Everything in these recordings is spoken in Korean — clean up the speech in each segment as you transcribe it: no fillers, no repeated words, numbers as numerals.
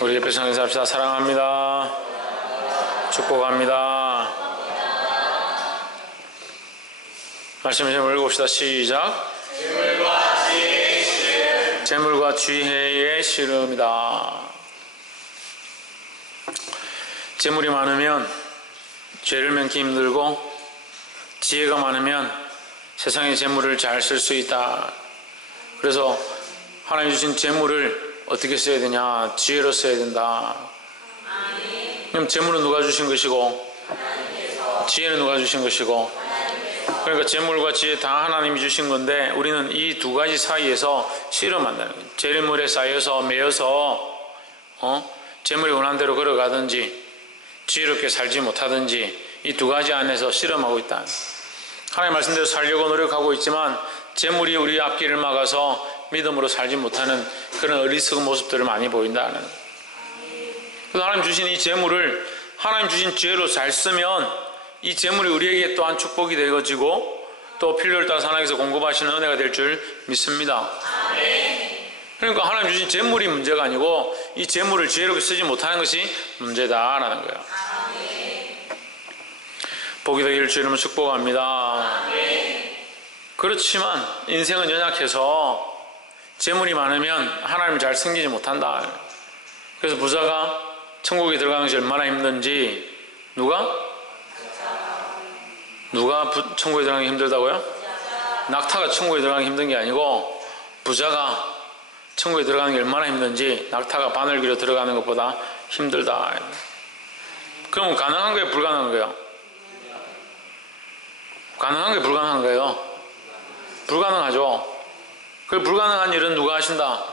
우리 옆에 성에서 합시다. 사랑합니다. 축복합니다. 말씀을 좀 읽읍시다. 시작. 재물과 지혜의 씨름이다. 재물이 많으면 죄를 면기 힘들고, 지혜가 많으면 세상의 재물을 잘 쓸 수 있다. 그래서 하나님 주신 재물을 어떻게 써야 되냐? 지혜로 써야 된다. 그럼 재물은 누가 주신 것이고, 지혜는 누가 주신 것이고, 그러니까 재물과 지혜 다 하나님이 주신 건데, 우리는 이 두 가지 사이에서 씨름한다는 거예요. 재물에 쌓여서 매여서 재물이 원하는 대로 걸어가든지 지혜롭게 살지 못하든지, 이 두 가지 안에서 씨름하고 있다. 하나님 말씀대로 살려고 노력하고 있지만 재물이 우리 앞길을 막아서 믿음으로 살지 못하는 그런 어리석은 모습들을 많이 보인다는. 그래서 하나님 주신 이 재물을 하나님 주신 지혜로 잘 쓰면 이 재물이 우리에게 또한 축복이 되어지고, 또 필요를 따라서 하나님께서 공급하시는 은혜가 될 줄 믿습니다. 그러니까 하나님 주신 재물이 문제가 아니고 이 재물을 지혜롭게 쓰지 못하는 것이 문제다라는 거예요. 복이 되기를 주 이름으로 축복합니다. 그렇지만 인생은 연약해서 재물이 많으면 하나님을 잘 섬기지 못한다. 그래서 부자가 천국에 들어가는 것이 얼마나 힘든지, 누가 천국에 들어가는 게 힘들다고요? 낙타가 천국에 들어가는 게 힘든 게 아니고, 부자가 천국에 들어가는 게 얼마나 힘든지 낙타가 바늘귀로 들어가는 것보다 힘들다. 그러면 가능한 거예요? 불가능한 거예요? 가능한 게 불가능한 거예요? 불가능하죠. 그 불가능한 일은 누가 하신다?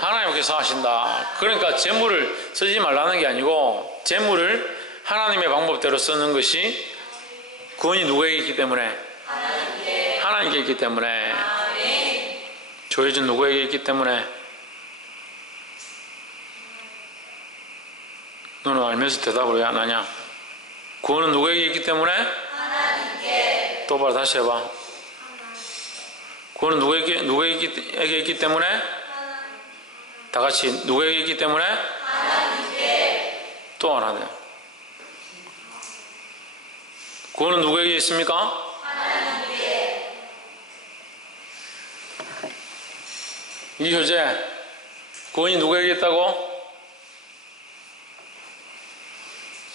하나님께서 하신다. 그러니까 재물을 쓰지 말라는 게 아니고, 재물을 하나님의 방법대로 쓰는 것이 구원이 누구에게 있기 때문에? 하나님께 있기 때문에. 조혜진 누구에게 있기 때문에? 너는 알면서 대답을 왜 안 하냐? 구원은 누구에게 있기 때문에? 하나님께. 똑바로 다시 해봐. 구원은 누구에게 있기 때문에? 다 같이 누구에게 있기 때문에? 하나님께. 또 하나. 구원은 누구에게 있습니까? 하나님께. 이효재, 구원이 누구에게 있다고?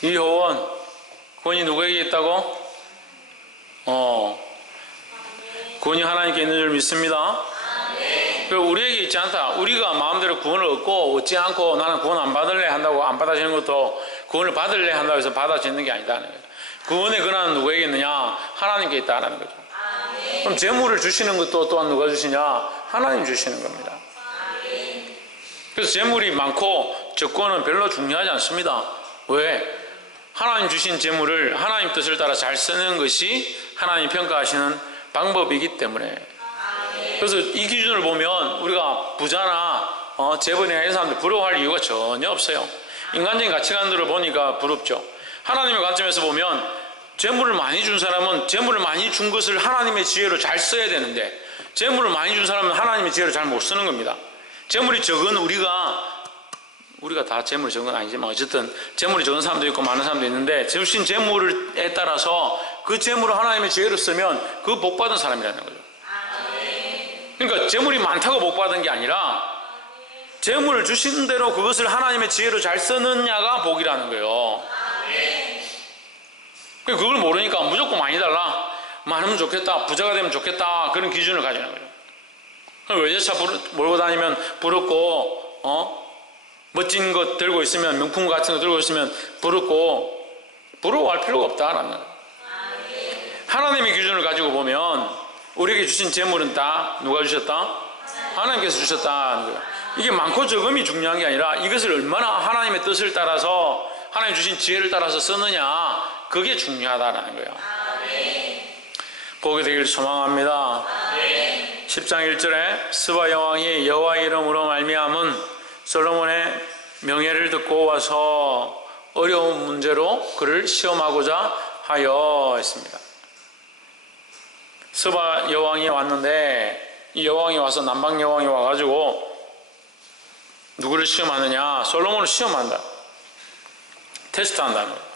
이효원, 구원이 누구에게 있다고? 구원이 하나님께 있는 줄 믿습니다. 우리에게 있지 않다. 우리가 마음대로 구원을 얻지 않고 나는 구원 안 받을래 한다고 안 받아지는 것도, 구원을 받을래 한다고 해서 받아지는 게 아니다는 거예요. 구원의 권한은 누구에게 있느냐? 하나님께 있다는 거죠. 그럼 재물을 주시는 것도 또한 누가 주시냐? 하나님 주시는 겁니다. 그래서 재물이 많고 적고는 별로 중요하지 않습니다. 왜? 하나님 주신 재물을 하나님 뜻을 따라 잘 쓰는 것이 하나님 평가하시는 방법이기 때문에. 그래서 이 기준을 보면 우리가 부자나 재벌이나 이런 사람들 부러워할 이유가 전혀 없어요. 인간적인 가치관들을 보니까 부럽죠. 하나님의 관점에서 보면 재물을 많이 준 사람은 재물을 많이 준 것을 하나님의 지혜로 잘 써야 되는데, 재물을 많이 준 사람은 하나님의 지혜로 잘 못 쓰는 겁니다. 재물이 적은 우리가 다 재물이 적은 건 아니지만 어쨌든 재물이 적은 사람도 있고 많은 사람도 있는데, 주신 재물에 따라서 그 재물을 하나님의 지혜로 쓰면 그 복 받은 사람이라는 거죠. 그러니까 재물이 많다고 복 받은 게 아니라 재물을 주신 대로 그것을 하나님의 지혜로 잘 쓰느냐가 복이라는 거예요. 그걸 모르니까 무조건 많이 달라, 많으면 좋겠다, 부자가 되면 좋겠다, 그런 기준을 가지는 거예요. 외제차 몰고 다니면 부럽고, 멋진 것 들고 있으면, 명품 같은 거 들고 있으면 부럽고, 부러워할 필요가 없다라는 거예요. 하나님의 기준을 가지고 보면 우리에게 주신 재물은 다 누가 주셨다? 하나님께서 주셨다는 거예요. 이게 많고 적음이 중요한 게 아니라 이것을 얼마나 하나님의 뜻을 따라서, 하나님 주신 지혜를 따라서 쓰느냐, 그게 중요하다는 거예요. 복이 되기를 소망합니다. 10장 1절에 스바 여왕이 여호와의 이름으로 말미암은 솔로몬의 명예를 듣고 와서 어려운 문제로 그를 시험하고자 하여 했습니다. 스바 여왕이 왔는데, 이 여왕이 와서 남방 여왕이 와가지고 누구를 시험하느냐? 솔로몬을 시험한다. 테스트한다는 거예요.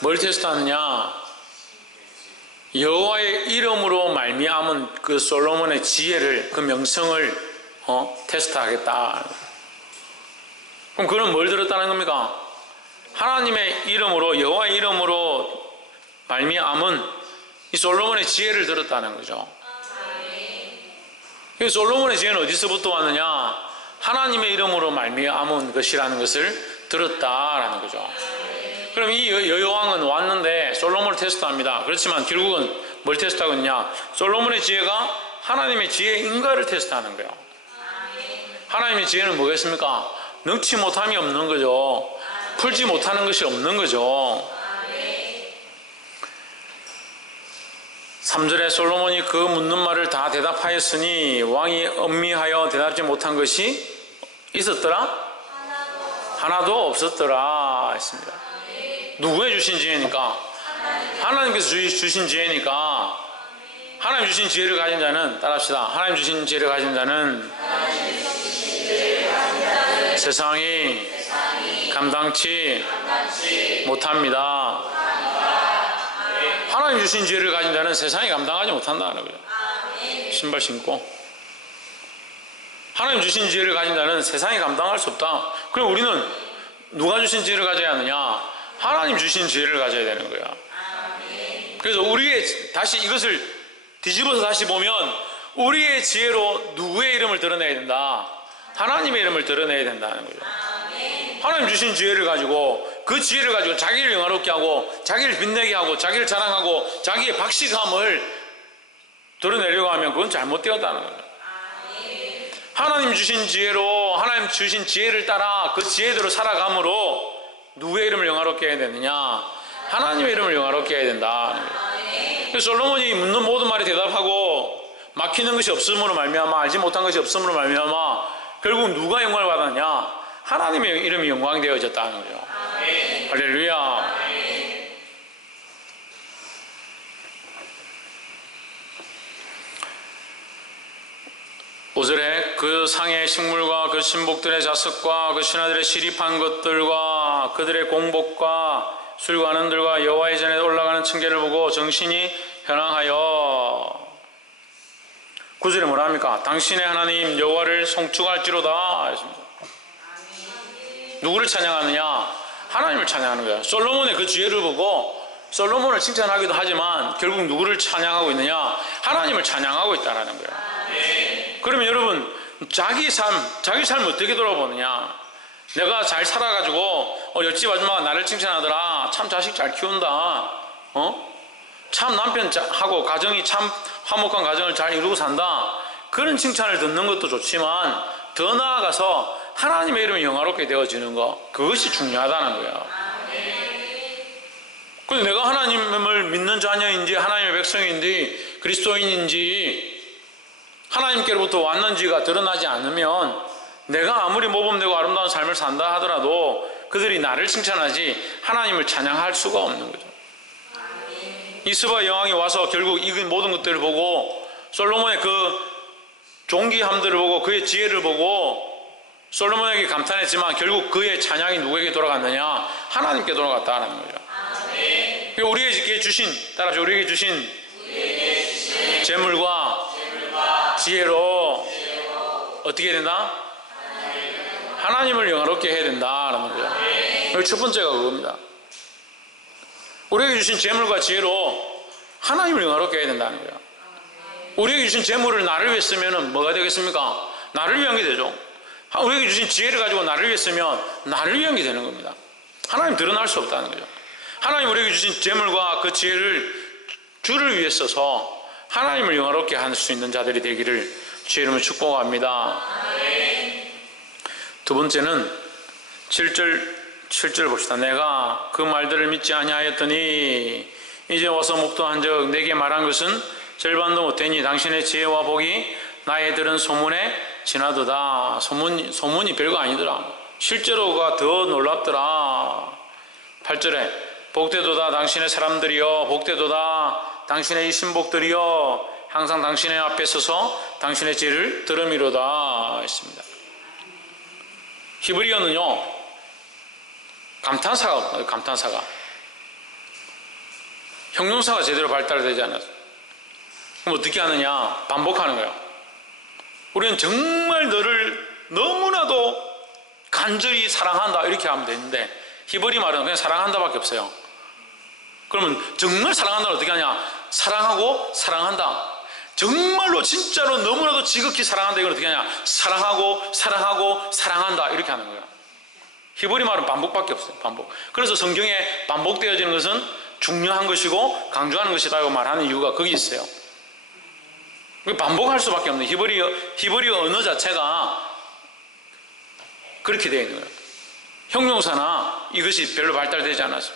뭘 테스트하느냐? 여호와의 이름으로 말미암은 그 솔로몬의 지혜를, 그 명성을 테스트하겠다. 그럼 그는 뭘 들었다는 겁니까? 하나님의 이름으로, 여호와의 이름으로 말미암은 이 솔로몬의 지혜를 들었다는 거죠. 이 솔로몬의 지혜는 어디서부터 왔느냐? 하나님의 이름으로 말미암은 것이라는 것을 들었다라는 거죠. 그럼 이 여호왕은 왔는데 솔로몬을 테스트합니다. 그렇지만 결국은 뭘 테스트하고 있냐? 솔로몬의 지혜가 하나님의 지혜인가를 테스트하는 거예요. 하나님의 지혜는 뭐겠습니까? 능치 못함이 없는 거죠. 풀지 못하는 것이 없는 거죠. 3절에 솔로몬이 그 묻는 말을 다 대답하였으니 왕이 엄미하여 대답지 못한 것이 있었더라? 하나도 없었더라 했습니다. 누구의 주신 지혜니까? 하나님께서 주신 지혜니까. 하나님 주신 지혜를 가진 자는, 따라합시다. 하나님 주신 지혜를 가진 자는 세상이 감당치 못합니다. 하나님 주신 지혜를 가진 자는 세상이 감당하지 못한다는 거죠. 신발 신고. 하나님 주신 지혜를 가진 자는 세상이 감당할 수 없다. 그럼 우리는 누가 주신 지혜를 가져야 하느냐? 하나님 주신 지혜를 가져야 되는 거야. 그래서 우리의, 다시 이것을 뒤집어서 다시 보면 우리의 지혜로 누구의 이름을 드러내야 된다? 하나님의 이름을 드러내야 된다는 거죠. 하나님 주신 지혜를 가지고, 그 지혜를 가지고 자기를 영화롭게 하고, 자기를 빛내게 하고, 자기를 자랑하고, 자기의 박식함을 드러내려고 하면 그건 잘못되었다는 거죠. 하나님 주신 지혜로, 하나님 주신 지혜를 따라 그 지혜대로 살아감으로 누구의 이름을 영화롭게 해야 되느냐? 하나님의 이름을 영화롭게 해야 된다는 거예요. 솔로몬이 묻는 모든 말에 대답하고 막히는 것이 없음으로 말미암아, 알지 못한 것이 없음으로 말미암아 결국 누가 영광을 받았냐? 하나님의 이름이 영광되어졌다는 거죠. 할렐루야. 5절에 그 상의 식물과 그 신복들의 자석과 그 신하들의 시립한 것들과 그들의 공복과 술관원들과 여호와의 전에 올라가는 층계를 보고 정신이 현황하여. 9절에 뭐라 합니까? 당신의 하나님 여호와를 송축할지로다. 누구를 찬양하느냐? 하나님을 찬양하는 거예요. 솔로몬의 그 지혜를 보고 솔로몬을 칭찬하기도 하지만 결국 누구를 찬양하고 있느냐? 하나님을 찬양하고 있다는 거예요. 그러면 여러분, 자기 삶 어떻게 돌아보느냐? 내가 잘 살아가지고 옆집 아줌마가 나를 칭찬하더라. 참 자식 잘 키운다. 참 남편하고 가정이 참 화목한 가정을 잘 이루고 산다. 그런 칭찬을 듣는 것도 좋지만 더 나아가서 하나님의 이름이 영화롭게 되어지는 것, 그것이 중요하다는 거예요. 근데 내가 하나님을 믿는 자녀인지 하나님의 백성인지 그리스도인인지 하나님께로부터 왔는지가 드러나지 않으면 내가 아무리 모범되고 아름다운 삶을 산다 하더라도 그들이 나를 칭찬하지 하나님을 찬양할 수가 없는 거죠. 이스바 여왕이 와서 결국 이 모든 것들을 보고 솔로몬의 그 존귀함들을 보고 그의 지혜를 보고 솔로몬에게 감탄했지만 결국 그의 찬양이 누구에게 돌아갔느냐? 하나님께 돌아갔다는 거죠. 우리에게 주신, 따라서 우리에게 주신 재물과 지혜로 어떻게 된다? 하나님을 영화롭게 해야 된다라는 거죠. 첫 번째가 그겁니다. 우리에게 주신 재물과 지혜로 하나님을 영화롭게 해야 된다는 거예요. 우리에게 주신 재물을 나를 위해 쓰면 뭐가 되겠습니까? 나를 위한 게 되죠. 우리에게 주신 지혜를 가지고 나를 위해 쓰면 나를 위한 게 되는 겁니다. 하나님 드러날 수 없다는 거죠. 하나님 우리에게 주신 재물과 그 지혜를 주를 위해 써서 하나님을 영화롭게 할 수 있는 자들이 되기를 주의 이름으로 축복합니다. 두 번째는 7절 봅시다. 내가 그 말들을 믿지 아니하였더니 이제 와서 묵도한 적 내게 말한 것은 절반도 못되니 당신의 지혜와 복이 나의 들은 소문에 지나도다. 소문이 별거 아니더라. 실제로가 더 놀랍더라. 8절에 복되도다 당신의 사람들이여, 복되도다 당신의 이 신복들이여, 항상 당신의 앞에 서서 당신의 지혜를 들음이로다 했습니다. 히브리어는요, 감탄사가, 감탄사가. 형용사가 제대로 발달되지 않아서. 그럼 어떻게 하느냐? 반복하는 거예요. 우리는 정말 너를 너무나도 간절히 사랑한다 이렇게 하면 되는데, 히브리 말은 그냥 사랑한다밖에 없어요. 그러면 정말 사랑한다는 어떻게 하냐? 사랑하고 사랑한다. 정말로 진짜로 너무나도 지극히 사랑한다. 이걸 어떻게 하냐? 사랑하고 사랑하고 사랑한다 이렇게 하는 거예요. 히브리 말은 반복밖에 없어요. 반복. 그래서 성경에 반복되어지는 것은 중요한 것이고 강조하는 것이라고 말하는 이유가 거기 있어요. 반복할 수밖에 없는 히브리어 언어 자체가 그렇게 되어 있는 거예요. 형용사나 이것이 별로 발달되지 않아서.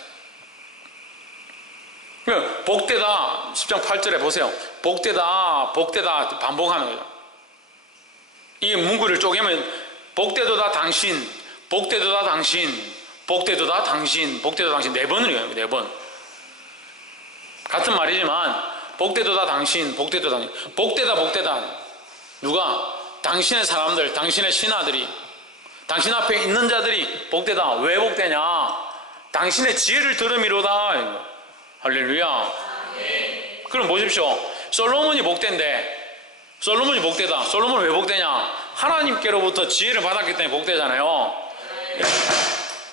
복되다 10장 8절에 보세요. 복되다 복되다 반복하는 거죠. 이 문구를 쪼개면 복되도다 당신, 복되도다 당신, 복되도다 당신, 복되도다 당신 4번을 해요. 4번. 같은 말이지만 복되도다 당신, 복되도다 당신, 복되다 복되다. 누가? 당신의 사람들, 당신의 신하들이, 당신 앞에 있는 자들이 복되다. 왜 복되냐? 당신의 지혜를 들음이로다. 할렐루야. 그럼 보십시오. 솔로몬이 복된데, 솔로몬이 복되다. 솔로몬은 왜 복되냐? 하나님께로부터 지혜를 받았기 때문에 복되잖아요.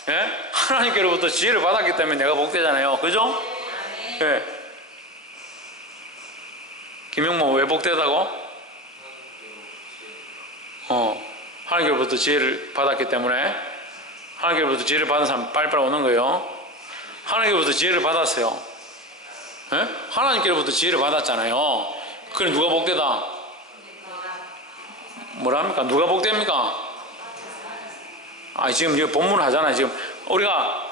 예? 하나님께로부터 지혜를 받았기 때문에 내가 복되잖아요. 그죠? 예. 김영모 왜 복되다고? 하나님께로부터 지혜를 받았기 때문에. 하나님께로부터 지혜를 받은 사람 빨리빨리 오는 거예요. 하나님께로부터 지혜를 받았어요. 예? 하나님께로부터 지혜를 받았잖아요. 그럼 누가 복되다? 뭐랍니까? 누가 복됩니까? 지금 이거 본문을 하잖아요. 지금 우리가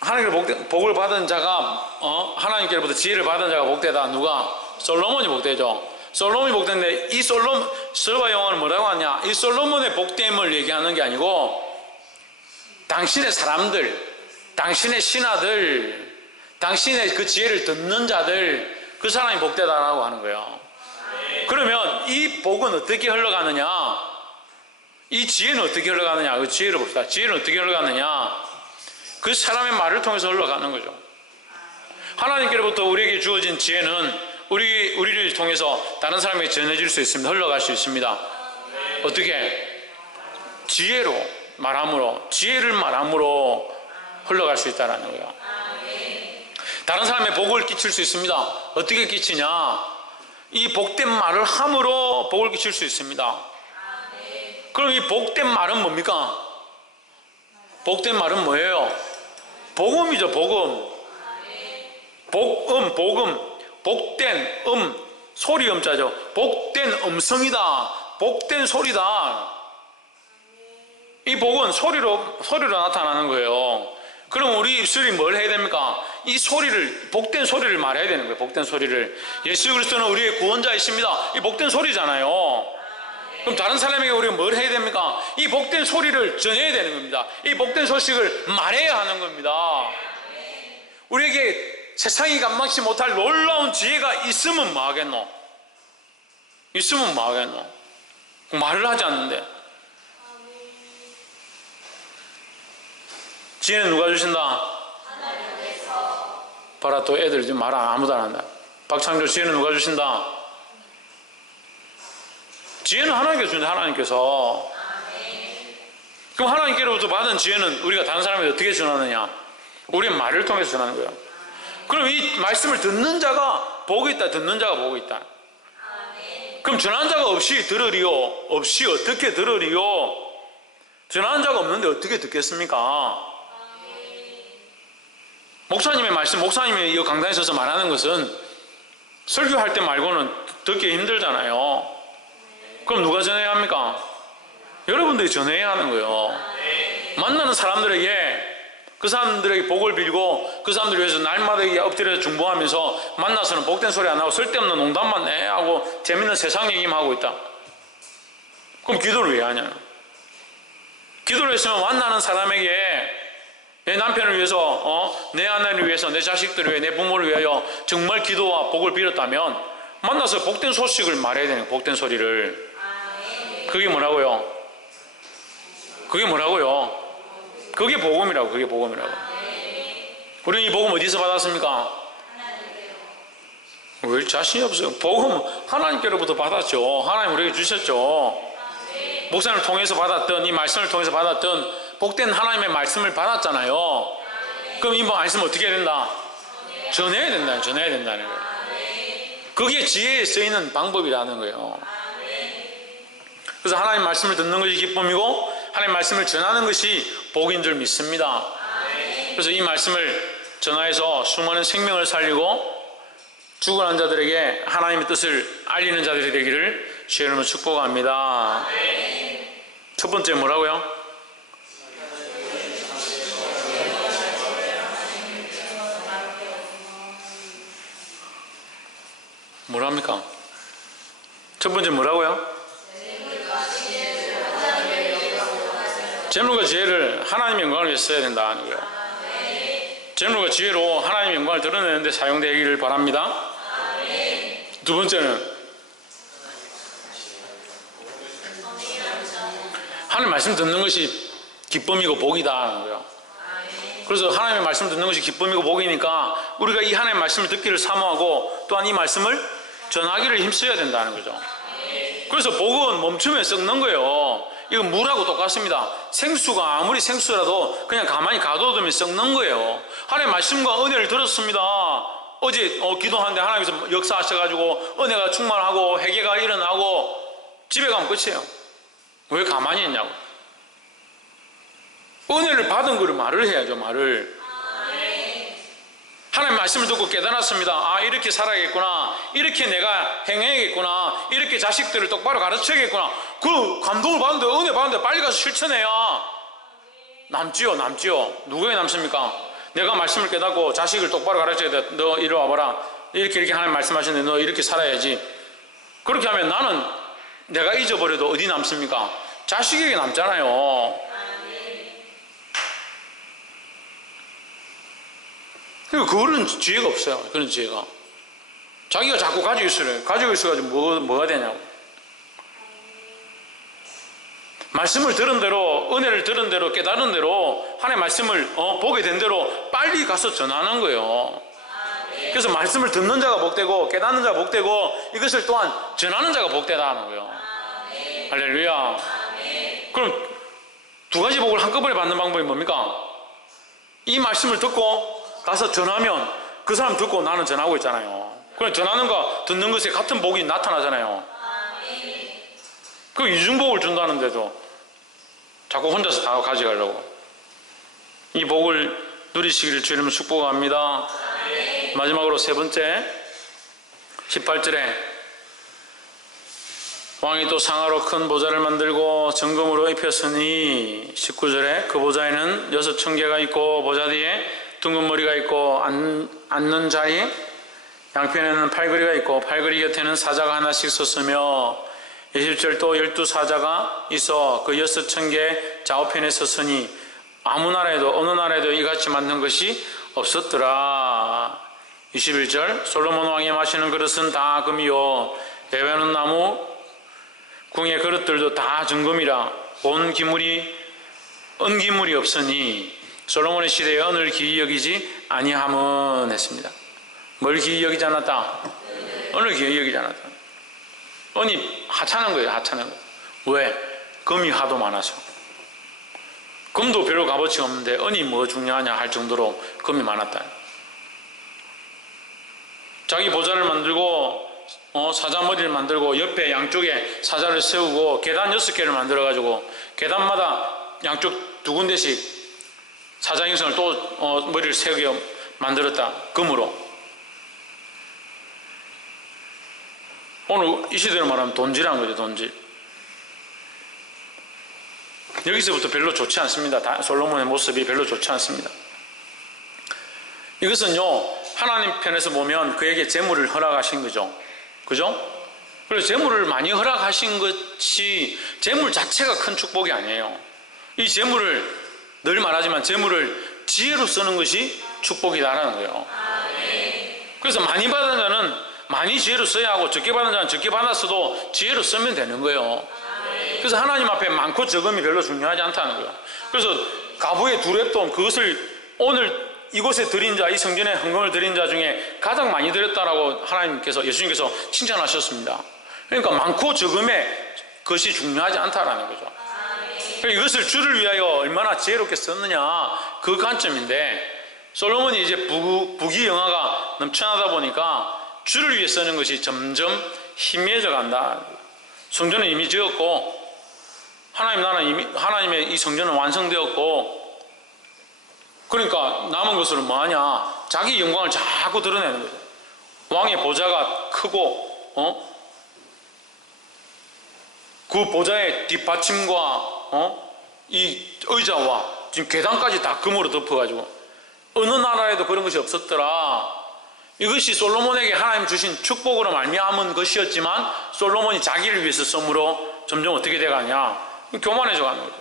하나님께로 복을 받은 자가, 하나님께로부터 지혜를 받은 자가 복되다. 누가? 솔로몬이 복되죠. 솔로몬이 복된데, 이 설화 영어는 뭐라고 하냐? 이 솔로몬의 복됨을 얘기하는 게 아니고, 당신의 사람들, 당신의 신하들, 당신의 그 지혜를 듣는 자들, 그 사람이 복되다라고 하는 거예요. 그러면 이 복은 어떻게 흘러가느냐? 이 지혜는 어떻게 흘러가느냐? 그 지혜를 봅시다. 지혜는 어떻게 흘러가느냐? 그 사람의 말을 통해서 흘러가는 거죠. 하나님께로부터 우리에게 주어진 지혜는 우리를 통해서 다른 사람에게 전해질 수 있습니다. 흘러갈 수 있습니다. 어떻게? 지혜로 말함으로, 지혜를 말함으로 흘러갈 수 있다는 거예요. 다른 사람의 복을 끼칠 수 있습니다. 어떻게 끼치냐? 이 복된 말을 함으로 복을 끼칠 수 있습니다. 그럼 이 복된 말은 뭡니까? 복된 말은 뭐예요? 복음이죠. 복음. 복음. 복된 소리 음자죠. 복된 음성이다. 복된 소리다. 이 복은 소리로 나타나는 거예요. 그럼 우리 입술이 뭘 해야 됩니까? 이 소리를, 복된 소리를 말해야 되는 거예요. 복된 소리를. 예수 그리스도는 우리의 구원자이십니다. 이 복된 소리잖아요. 그럼 다른 사람에게 우리가 뭘 해야 됩니까? 이 복된 소리를 전해야 되는 겁니다. 이 복된 소식을 말해야 하는 겁니다. 우리에게 세상이 감당치 못할 놀라운 지혜가 있으면 뭐 하겠노? 있으면 뭐 하겠노? 말을 하지 않는데. 지혜는 누가 주신다? 봐라, 또 애들 지금 말 아무도 안 한다. 박창조, 지혜는 누가 주신다? 지혜는 하나님께서 주는데, 하나님께서. 그럼 하나님께로부터 받은 지혜는 우리가 다른 사람에게 어떻게 전하느냐? 우리의 말을 통해서 전하는 거예요. 그럼 이 말씀을 듣는 자가 복이 있다, 듣는 자가 복이 있다. 그럼 전하는 자가 없이 들으리요? 없이 어떻게 들으리요? 전하는 자가 없는데 어떻게 듣겠습니까? 목사님의 말씀, 목사님이 이 강단에 서서 말하는 것은 설교할 때 말고는 듣기 힘들잖아요. 그럼 누가 전해야 합니까? 여러분들이 전해야 하는 거예요. 만나는 사람들에게, 그 사람들에게 복을 빌고 그 사람들을 위해서 날마다 엎드려서 중보하면서 만나서는 복된 소리 안 하고 쓸데없는 농담만 하고 재밌는 세상 얘기만 하고 있다. 그럼 기도를 왜 하냐? 기도를 했으면 만나는 사람에게 내 남편을 위해서, 내 아내를 위해서, 내 자식들을 위해, 내 부모를 위하여 정말 기도와 복을 빌었다면 만나서 복된 소식을 말해야 되는 거예요. 복된 소리를. 그게 뭐라고요? 그게 뭐라고요? 그게 복음이라고. 그게 복음이라고. 우리는 이 복음 어디서 받았습니까? 왜 자신이 없어요? 복음 하나님께로부터 받았죠. 하나님 우리에게 주셨죠. 목사님을 통해서 받았던, 이 말씀을 통해서 받았던 복된 하나님의 말씀을 받았잖아요. 그럼 이 말씀 어떻게 해야 된다? 전해야 된다. 전해야 된다는 거예요. 그게 지혜에 쓰이는 방법이라는 거예요. 그래서 하나님 말씀을 듣는 것이 기쁨이고 하나님 말씀을 전하는 것이 복인 줄 믿습니다. 그래서 이 말씀을 전하여서 수많은 생명을 살리고 죽어난 자들에게 하나님의 뜻을 알리는 자들이 되기를 주의 이름으로 축복합니다. 첫 번째 뭐라고요? 뭐랍니까? 첫 번째 뭐라고요? 재물과 지혜를 하나님의 영광을 위해 써야 된다는 거예요. 재물과 지혜로 하나님의 영광을 드러내는 데 사용되기를 바랍니다. 두 번째는 하나님 말씀 듣는 것이 기쁨이고 복이다 하는 거예요. 그래서 하나님의 말씀 듣는 것이 기쁨이고 복이니까 우리가 이 하나님의 말씀을 듣기를 사모하고 또한 이 말씀을 전하기를 힘써야 된다는 거죠. 그래서 복은 멈추면 썩는 거예요. 이건 물하고 똑같습니다. 생수가 아무리 생수라도 그냥 가만히 가둬두면 썩는 거예요. 하나님의 말씀과 은혜를 들었습니다. 어제 기도하는데 하나님께서 역사하셔가지고 은혜가 충만하고 회개가 일어나고 집에 가면 끝이에요. 왜 가만히 있냐고. 은혜를 받은 거를 말을 해야죠. 말을. 하나님 말씀을 듣고 깨달았습니다. 아, 이렇게 살아야겠구나. 이렇게 내가 행해야겠구나. 이렇게 자식들을 똑바로 가르쳐야겠구나. 그 감동을 받는데, 은혜 받는데 빨리 가서 실천해야 남지요. 누구에게 남습니까? 내가 말씀을 깨닫고 자식을 똑바로 가르쳐야 돼. 너 이리 와봐라. 이렇게 하나님 말씀하시는데 너 이렇게 살아야지. 그렇게 하면 나는 내가 잊어버려도 어디 남습니까? 자식에게 남잖아요. 그런 지혜가 없어요. 그런 지혜가. 자기가 자꾸 가지고 있으래. 가지고 있어가지고 뭐가 되냐고. 말씀을 들은 대로, 은혜를 들은 대로, 깨달은 대로, 하나님의 말씀을 보게 된 대로 빨리 가서 전하는 거예요. 그래서 말씀을 듣는 자가 복되고, 깨닫는 자가 복되고, 이것을 또한 전하는 자가 복되다는 거예요. 할렐루야. 그럼 두 가지 복을 한꺼번에 받는 방법이 뭡니까? 이 말씀을 듣고 가서 전하면 그 사람 듣고 나는 전하고 있잖아요. 그럼 전하는 거 듣는 것에 같은 복이 나타나잖아요. 그 이중복을 준다는데도 자꾸 혼자서 다 가져가려고. 이 복을 누리시기를 주님을 축복합니다. 마지막으로 세 번째 18절에 왕이 또 상하로 큰 보좌를 만들고 정금으로 입혔으니 19절에 그 보좌에는 6,000개가 있고 보좌 뒤에 둥근 머리가 있고 앉는 자리 양편에는 팔걸이가 있고 팔걸이 곁에는 사자가 하나씩 섰으며 20절 또 12사자가 있어 그 6,000개 좌우편에 섰으니 아무 나라에도 어느 나라에도 이같이 만든 것이 없었더라. 21절 솔로몬 왕이 마시는 그릇은 다 금이요 레바논 나무 궁의 그릇들도 다 정금이라 온 기물이 은기물이 없으니 솔로몬의 시대에 은을 기이 여기지 아니함은 했습니다. 뭘 기이 여기지 않았다? 은을 기이 여기지 않았다. 은이 하찮은 거예요. 하찮은 거. 왜? 금이 하도 많아서. 금도 별로 값어치가 없는데 은이 뭐 중요하냐 할 정도로 금이 많았다. 자기 보좌를 만들고 사자 머리를 만들고 옆에 양쪽에 사자를 세우고 계단 6개를 만들어가지고 계단마다 양쪽 두 군데씩 사자 형상을 또 머리를 세우게 만들었다. 금으로. 오늘 이 시대로 말하면 돈질한 거죠. 돈질. 여기서부터 별로 좋지 않습니다. 솔로몬의 모습이 별로 좋지 않습니다. 이것은요 하나님 편에서 보면 그에게 재물을 허락하신 거죠. 그죠? 그래서 재물을 많이 허락하신 것이 재물 자체가 큰 축복이 아니에요. 이 재물을 늘 말하지만 재물을 지혜로 쓰는 것이 축복이다라는 거예요. 그래서 많이 받은 자는 많이 지혜로 써야 하고 적게 받는 자는 적게 받았어도 지혜로 쓰면 되는 거예요. 그래서 하나님 앞에 많고 적음이 별로 중요하지 않다는 거예요. 그래서 가부의 두렙돈, 그것을 오늘 이곳에 드린 자, 이 성전에 헌금을 드린 자 중에 가장 많이 드렸다라고 하나님께서, 예수님께서 칭찬하셨습니다. 그러니까 많고 적음에 그것이 중요하지 않다라는 거죠. 그러니까 이것을 주를 위하여 얼마나 지혜롭게 썼느냐, 그 관점인데, 솔로몬이 이제 부귀영화가 넘쳐나다 보니까 주를 위해 쓰는 것이 점점 희미해져 간다. 성전은 이미 지었고 하나님 나라는 이미, 하나님의 이 성전은 완성되었고, 그러니까 남은 것으로 뭐하냐, 자기 영광을 자꾸 드러내는 거예요. 왕의 보좌가 크고 그 보좌의 뒷받침과 이 의자와 지금 계단까지 다 금으로 덮어가지고 어느 나라에도 그런 것이 없었더라. 이것이 솔로몬에게 하나님 주신 축복으로 말미암은 것이었지만 솔로몬이 자기를 위해서 씀으로 점점 어떻게 돼가냐, 교만해져 가는 거죠.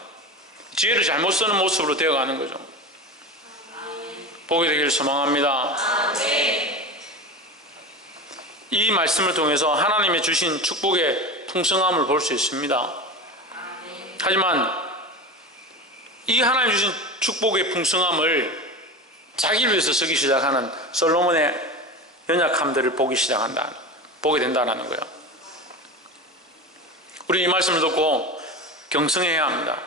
지혜를 잘못 쓰는 모습으로 되어가는 거죠. 보게 되기를 소망합니다. 이 말씀을 통해서 하나님의 주신 축복의 풍성함을 볼 수 있습니다. 하지만 이 하나님 주신 축복의 풍성함을 자기를 위해서 쓰기 시작하는 솔로몬의 연약함들을 보게 된다는 거예요. 우리 이 말씀을 듣고 경성해야 합니다.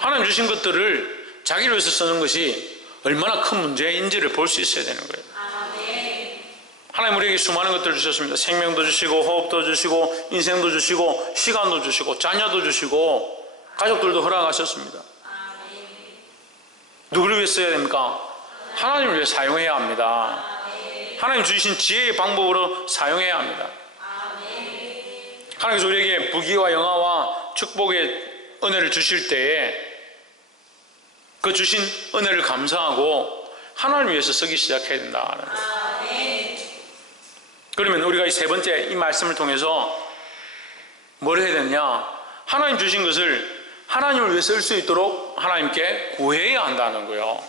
하나님 주신 것들을 자기를 위해서 쓰는 것이 얼마나 큰 문제인지를 볼 수 있어야 되는 거예요. 하나님 우리에게 수많은 것들을 주셨습니다. 생명도 주시고 호흡도 주시고 인생도 주시고 시간도 주시고 자녀도 주시고 가족들도 허락하셨습니다. 누구를 위해 써야 됩니까? 하나님을 위해 사용해야 합니다. 하나님 주신 지혜의 방법으로 사용해야 합니다. 하나님께서 우리에게 부귀와 영화와 축복의 은혜를 주실 때에 그 주신 은혜를 감사하고 하나님을 위해서 쓰기 시작해야 된다는 거예요. 그러면 우리가 이 세 번째 이 말씀을 통해서 뭘 해야 되느냐, 하나님 주신 것을 하나님을 위해 쓸 수 있도록 하나님께 구해야 한다는 거예요.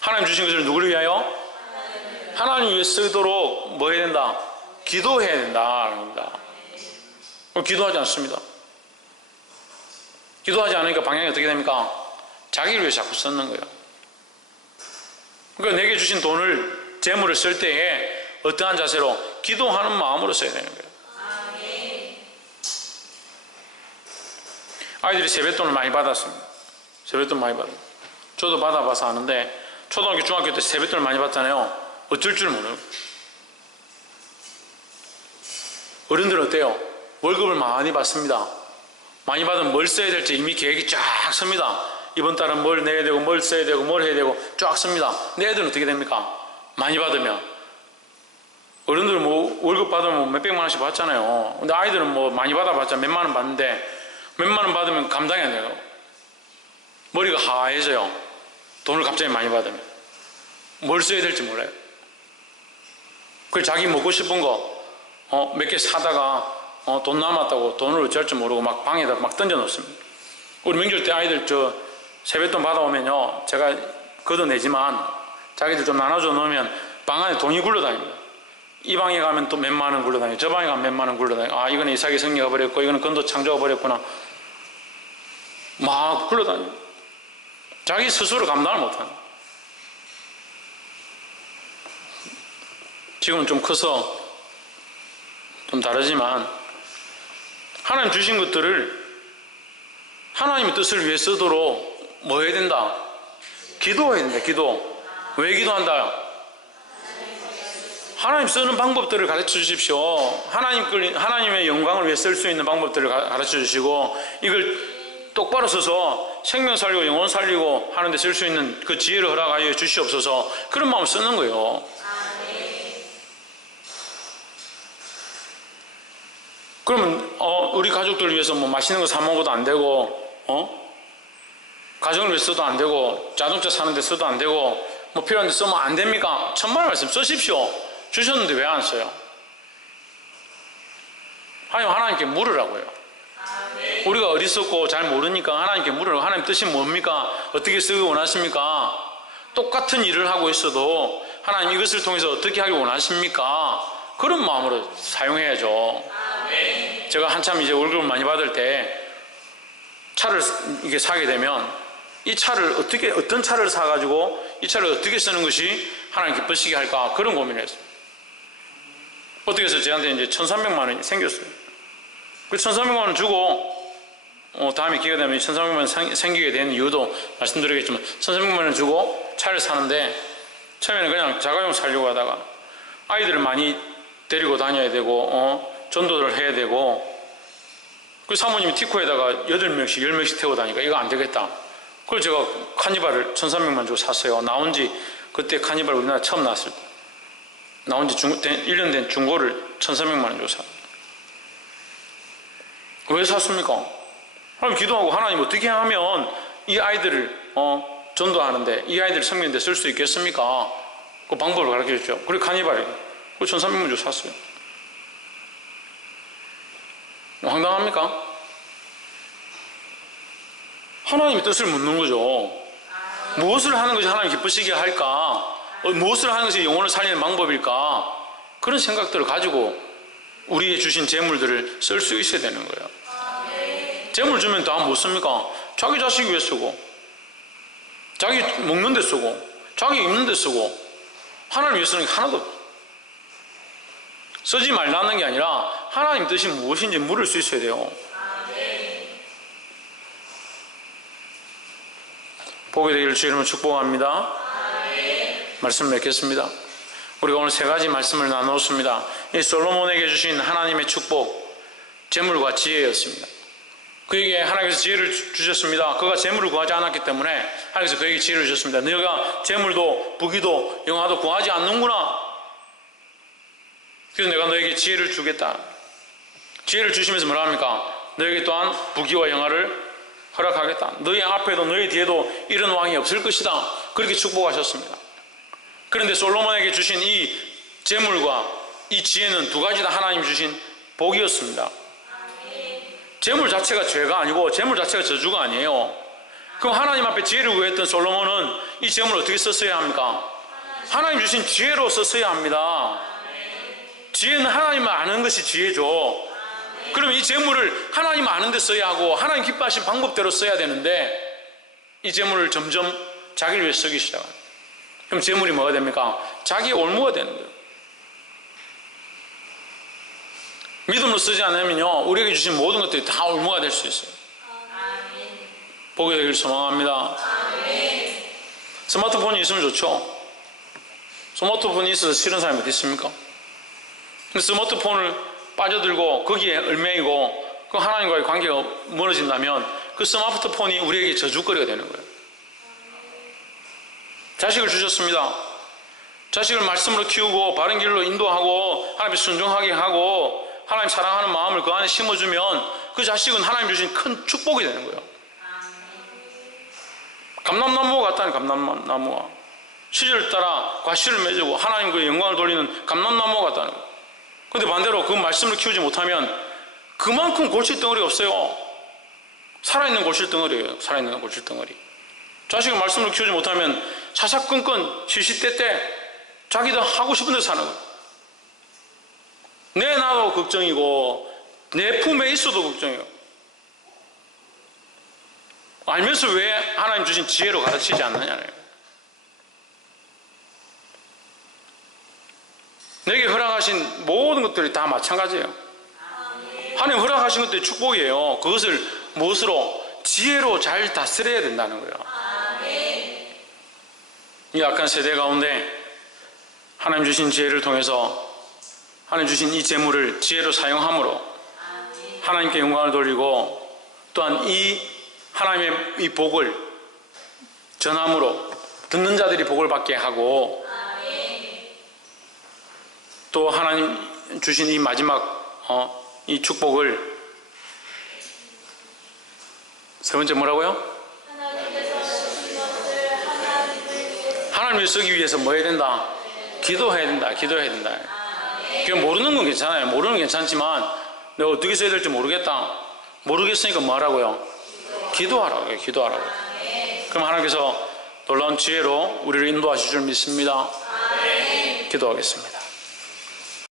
하나님 주신 것을 누구를 위하여? 하나님을 위해 쓰도록 뭐 해야 된다? 기도해야 된다는 겁니다. 기도하지 않습니다. 기도하지 않으니까 방향이 어떻게 됩니까? 자기를 위해 자꾸 쓰는 거예요. 그러니까 내게 주신 돈을, 재물을 쓸 때에 어떠한 자세로? 기도하는 마음으로 써야 되는 거예요. 아이들이 세뱃돈을 많이 받았습니다. 세뱃돈 많이 받아요. 저도 받아봐서 아는데 초등학교, 중학교 때 세뱃돈을 많이 받잖아요. 어쩔 줄 모르고. 어른들은 어때요? 월급을 많이 받습니다. 많이 받으면 뭘 써야 될지 이미 계획이 쫙 섭니다. 이번 달은 뭘 내야 되고 뭘 써야 되고 뭘 해야 되고 쫙 씁니다. 내 애들은 어떻게 됩니까? 많이 받으면 어른들은 뭐 월급 받으면 몇백만 원씩 받잖아요. 근데 아이들은 뭐 많이 받아봤자 몇만 원 받는데 몇만 원 받으면 감당이 안 돼요. 머리가 하얘져요. 돈을 갑자기 많이 받으면 뭘 써야 될지 몰라요. 그래서 자기 먹고 싶은 거 몇 개 사다가 돈 남았다고 돈을 어찌할 줄 모르고 막 방에다 막 던져 놓습니다. 우리 명절 때 아이들 저 세뱃돈 받아오면요, 제가 걷어내지만 자기들 좀 나눠줘 놓으면 방 안에 돈이 굴러다닙니다. 이 방에 가면 또 몇만 원 굴러다니고 저 방에 가면 몇만 원 굴러다니고, 아 이거는 이삭이 승리가 버렸고 이거는 건도 창조가 버렸구나, 막 굴러다니고 자기 스스로 감당을 못하는. 지금은 좀 커서 좀 다르지만 하나님 주신 것들을 하나님의 뜻을 위해 쓰도록 뭐 해야 된다? 기도해야 된다. 기도. 왜 기도한다? 하나님 쓰는 방법들을 가르쳐 주십시오. 하나님의 영광을 위해 쓸 수 있는 방법들을 가르쳐 주시고, 이걸 똑바로 써서 생명 살리고 영혼 살리고 하는데 쓸 수 있는 그 지혜를 허락하여 주시옵소서. 그런 마음을 쓰는 거예요. 그러면 우리 가족들을 위해서 뭐 맛있는 거 사 먹어도 안 되고, 가정을 위해 써도 안 되고, 자동차 사는 데 써도 안 되고, 뭐 필요한 데 쓰면 안 됩니까? 천만의 말씀 쓰십시오. 주셨는데 왜 안 써요? 하나님께 물으라고요. 우리가 어리석고 잘 모르니까 하나님께 물으라고. 하나님 뜻이 뭡니까? 어떻게 쓰기 원하십니까? 똑같은 일을 하고 있어도 하나님 이것을 통해서 어떻게 하길 원하십니까? 그런 마음으로 사용해야죠. 제가 한참 이제 월급을 많이 받을 때 차를 이게 사게 되면 이 차를 어떤 차를 사가지고 이 차를 어떻게 쓰는 것이 하나님 기쁘시게 할까? 그런 고민을 했어요. 어떻게 해서 저한테 이제 1,300만 원이 생겼어요. 그 1,300만 원 주고 다음에 기회가 되면 1,300만 원 생기게 된 이유도 말씀드리겠지만 1,300만 원 주고 차를 사는데 처음에는 그냥 자가용 살려고 하다가 아이들을 많이 데리고 다녀야 되고 전도를 해야 되고 그 사모님이 티코에다가 8명씩 10명씩 태워 다니까 이거 안 되겠다. 그래서 제가 카니발을 1,300만 원 주고 샀어요. 나온 지 그때 카니발 우리나라 처음 나왔을 때 나온 지 1년 된 중고를 1,300만 원 주고 샀어요. 왜 샀습니까? 하나님 기도하고 하나님 어떻게 하면 이 아이들을 전도하는데 이 아이들을 섬기는데 쓸 수 있겠습니까? 그 방법을 가르쳐 줬죠. 그리고 카니발을 1,300만 원 주고 샀어요. 황당합니까? 하나님의 뜻을 묻는 거죠. 무엇을 하는 것이 하나님 기쁘시게 할까? 무엇을 하는 것이 영혼을 살리는 방법일까? 그런 생각들을 가지고 우리에게 주신 재물들을 쓸 수 있어야 되는 거예요. 재물 주면 다 못 씁니까? 자기 자식 위해 쓰고 자기 먹는 데 쓰고 자기 입는 데 쓰고 하나님 위해 쓰는 게 하나도 없어요. 쓰지 말라는 게 아니라 하나님 뜻이 무엇인지 물을 수 있어야 돼요. 보게 되기를 주 이름으로 축복합니다. 말씀 맺겠습니다. 우리가 오늘 3가지 말씀을 나누었습니다. 이 솔로몬에게 주신 하나님의 축복, 재물과 지혜였습니다. 그에게 하나님께서 지혜를 주셨습니다. 그가 재물을 구하지 않았기 때문에 하나님께서 그에게 지혜를 주셨습니다. 너희가 재물도 부귀도 영화도 구하지 않는구나. 그래서 내가 너에게 지혜를 주겠다. 지혜를 주시면서 뭐라 합니까? 너에게 또한 부귀와 영화를 허락하겠다. 너희 앞에도 너희 뒤에도 이런 왕이 없을 것이다. 그렇게 축복하셨습니다. 그런데 솔로몬에게 주신 이 재물과 이 지혜는 2가지 다 하나님 주신 복이었습니다. 재물 자체가 죄가 아니고 재물 자체가 저주가 아니에요. 그럼 하나님 앞에 지혜를 구했던 솔로몬은 이 재물을 어떻게 썼어야 합니까? 하나님 주신 지혜로 썼어야 합니다. 지혜는 하나님을 아는 것이 지혜죠. 그럼 이 재물을 하나님 아는 데 써야 하고 하나님 기뻐하신 방법대로 써야 되는데 이 재물을 점점 자기를 위해 쓰기 시작합니다. 그럼 재물이 뭐가 됩니까? 자기의 올무가 되는 거예요. 믿음으로 쓰지 않으면요 우리에게 주신 모든 것들이 다 올무가 될 수 있어요. 보게 되기를 소망합니다. 스마트폰이 있으면 좋죠. 스마트폰이 있어서 싫은 사람이 어디 있습니까? 근데 스마트폰을 빠져들고 거기에 얽매이고 그 하나님과의 관계가 멀어진다면 그 스마트폰이 우리에게 저주거리가 되는 거예요. 자식을 주셨습니다. 자식을 말씀으로 키우고 바른 길로 인도하고 하나님께 순종하게 하고 하나님 사랑하는 마음을 그 안에 심어주면 그 자식은 하나님 주신 큰 축복이 되는 거예요. 감람나무가 같다니. 감람나무가 시절을 따라 과실을 맺고 하나님 그 영광을 돌리는 감람나무가 같다는 거예요. 그런데 반대로 그 말씀을 키우지 못하면 그만큼 골칫덩어리가 없어요. 살아있는 골칫덩어리예요. 살아있는 골칫덩어리. 자식을 말씀을 키우지 못하면 사사건건 시시때때 자기도 하고 싶은 대로 사는 거예요. 내 나도 걱정이고 내 품에 있어도 걱정이에요. 알면서 왜 하나님 주신 지혜로 가르치지 않느냐는 거예요. 내게 허락하신 모든 것들이 다 마찬가지예요. 하나님 허락하신 것들이 축복이에요. 그것을 무엇으로? 지혜로 잘 다스려야 된다는 거예요. 이 악한 세대 가운데 하나님 주신 지혜를 통해서 하나님 주신 이 재물을 지혜로 사용함으로 하나님께 영광을 돌리고 또한 이 하나님의 이 복을 전함으로 듣는 자들이 복을 받게 하고 또 하나님 주신 이 마지막 이 축복을 세 번째 뭐라고요? 하나님을 쓰기 위해서 뭐 해야 된다? 기도해야 된다. 기도해야 된다. 그냥 모르는 건 괜찮아요. 모르는 건 괜찮지만 내가 어떻게 써야 될지 모르겠다. 모르겠으니까 뭐 하라고요? 기도하라고요. 기도하라고. 그럼 하나님께서 놀라운 지혜로 우리를 인도하실 줄 믿습니다. 기도하겠습니다.